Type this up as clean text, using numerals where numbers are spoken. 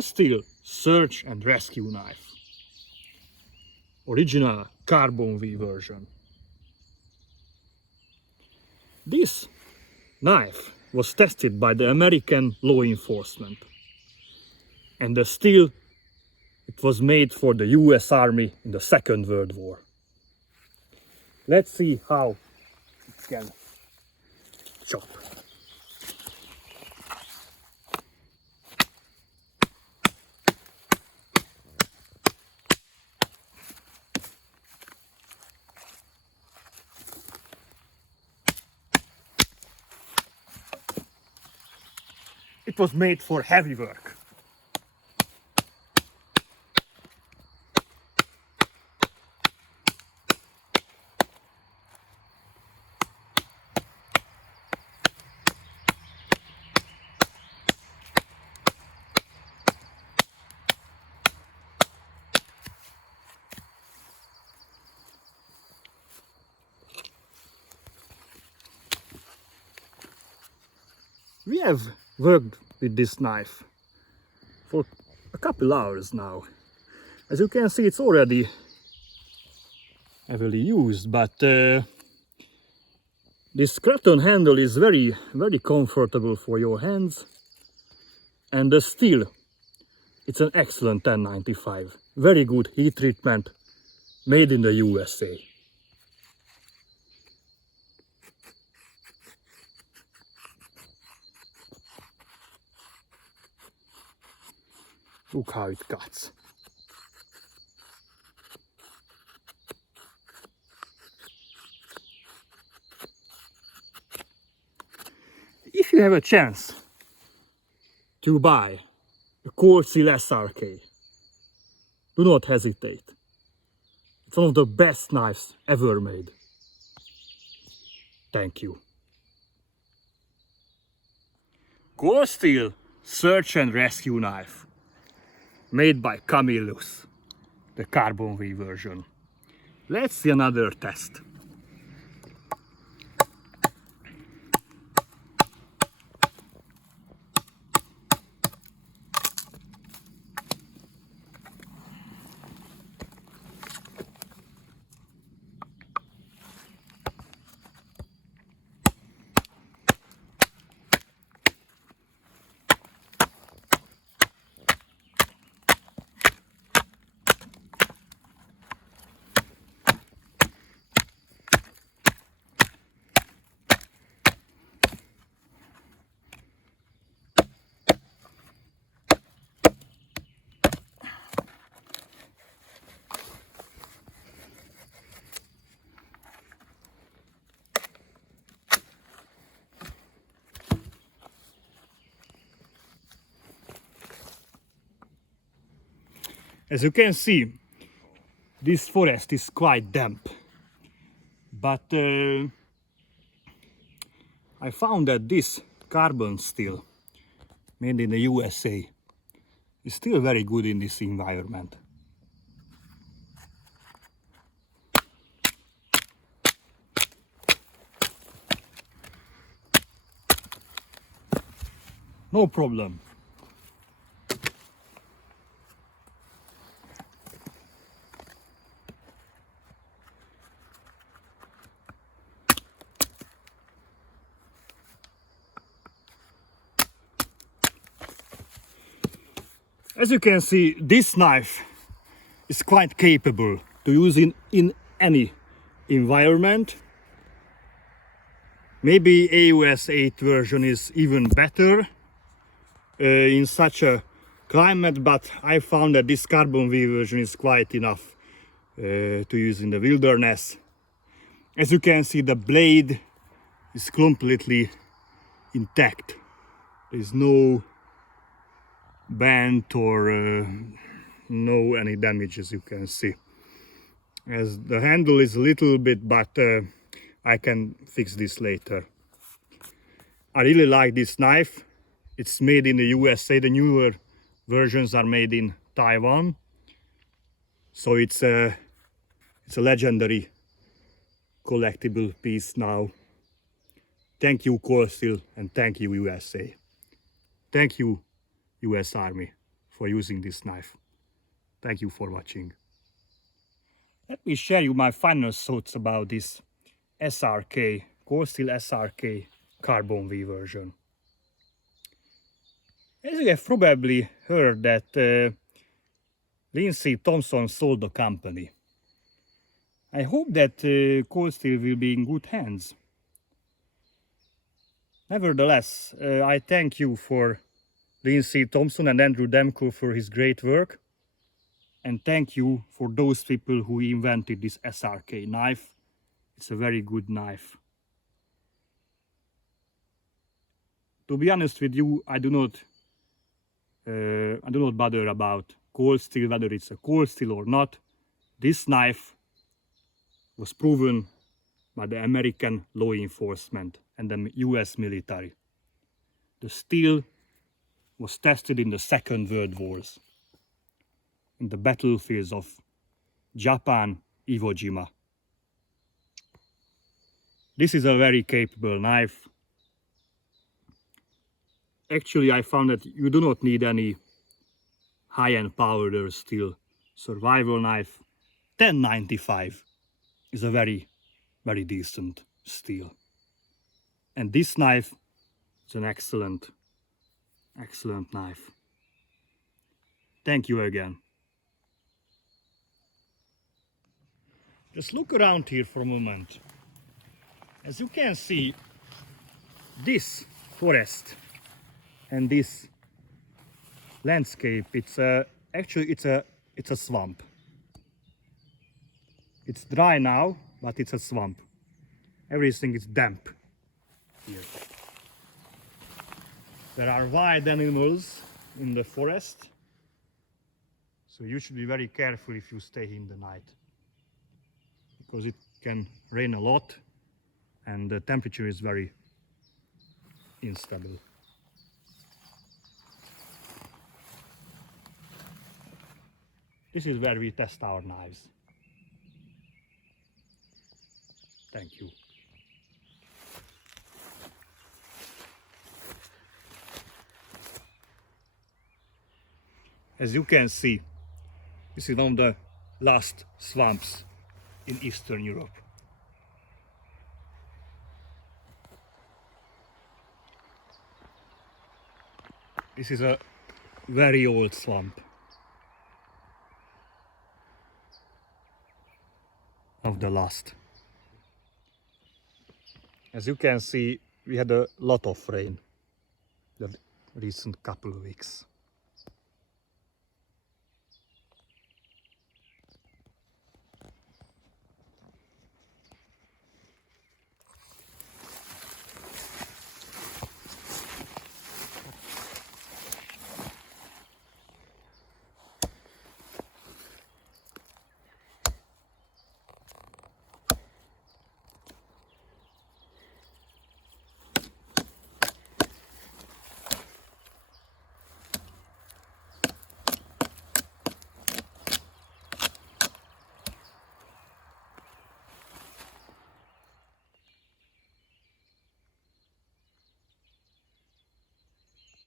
Steel Search and Rescue Knife. Original carbon V version. This knife was tested by the American law enforcement, and the steel, it was made for the US Army in the Second World War. Let's see how it can chop. It was made for heavy work. We have worked with this knife for a couple hours now. As you can see, it's already heavily used, but this craton handle is very comfortable for your hands, and the steel, it's an excellent 1095. Very good heat treatment, made in the USA. Look how it cuts. If you have a chance to buy a Steel SRK, do not hesitate. It's one of the best knives ever made. Thank you. Steel Search and Rescue Knife, made by Camillus, the carbon V version. Let's see another test. As you can see, this forest is quite damp, but I found that this carbon steel, made in the USA, is still very good in this environment. No problem. As you can see, this knife is quite capable to use in any environment. Maybe AUS 8 version is even better in such a climate, but I found that this carbon V version is quite enough to use in the wilderness. As you can see, the blade is completely intact. There is no bent or no any damage, as you can see. As the handle is a little bit, but I can fix this later. I really like this knife. It's made in the USA. The newer versions are made in Taiwan, so it's a legendary collectible piece now. Thank you, Steel, and thank you, USA. Thank you, US Army, for for using this knife. Thank you for watching. Let me share you my final thoughts about this SRK, Cold Steel SRK carbon V version. As you have probably heard that Thompson sold the company. I hope that Cold Steel will be in good hands. Nevertheless, I thank you for Thompson and Andrew Demko for his great work. And thank you for those people who invented this SRK knife. It's a very good knife. To be honest with you, I do not bother about cold steel, whether it's a cold steel or not. This knife was proven by the American law enforcement and the US military. The steel was tested in the Second World Wars, in the battlefields of Japan, Iwo Jima. This is a very capable knife. Actually, I found that you do not need any high-end powder steel survival knife. 1095 is a very, very decent steel. And this knife is an excellent knife. Thank you again. Just look around here for a moment. As you can see, this forest and this landscape, it's a swamp. It's dry now, but it's a swamp. Everything is damp here. There are wild animals in the forest, so you should be very careful if you stay in the night, because it can rain a lot and the temperature is very unstable. This is where we test our knives. Thank you. As you can see, this is one of the last swamps in Eastern Europe. This is a very old swamp of the last. As you can see, we had a lot of rain the recent couple of weeks.